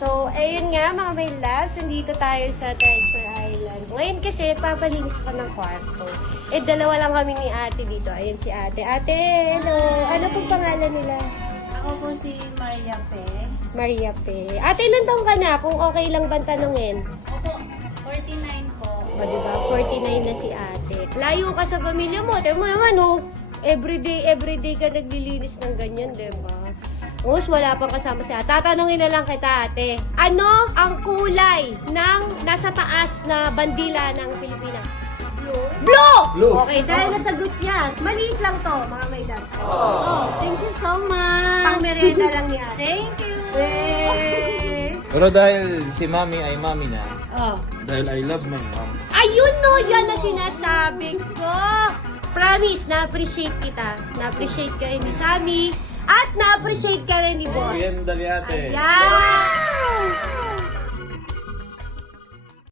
So, ayun nga mga my loves, nandito tayo sa Treasure Island. Ngayon kasi, papalinis ako ng kwarto. Dalawa lang kami ni ate dito. Ayun si ate. Ate, hello! Ano pong pangalan nila? Ako po si Maria Pe. Maria Pe. Ate, ilan taong ka na? Kung okay lang bang tanungin? Opo, 49 po. O, diba? 49 na si ate. Layo ka sa pamilya mo. Tignan mo naman, oh. Everyday ka naglilinis ng ganyan, diba? Us, wala pang kasama si ate. Tatanungin na lang kita, ate. Ano ang kulay ng nasa taas na bandila ng Pilipinas? Blue. Blue! Blue. Okay, dahil nasagot yan. Maliit lang to, mga may dance. Thank you so much. Pang merienda lang ni ate. Thank you. Eh. Pero dahil si Mami ay Mami na, Oh. dahil I love my mom. Ayun no, yan na sinasabi ko. Promise, na-appreciate kita. Na-appreciate ka rin ni Sammy. At na-appreciate ka rin ni Boss. Yan, dali ate. Yan!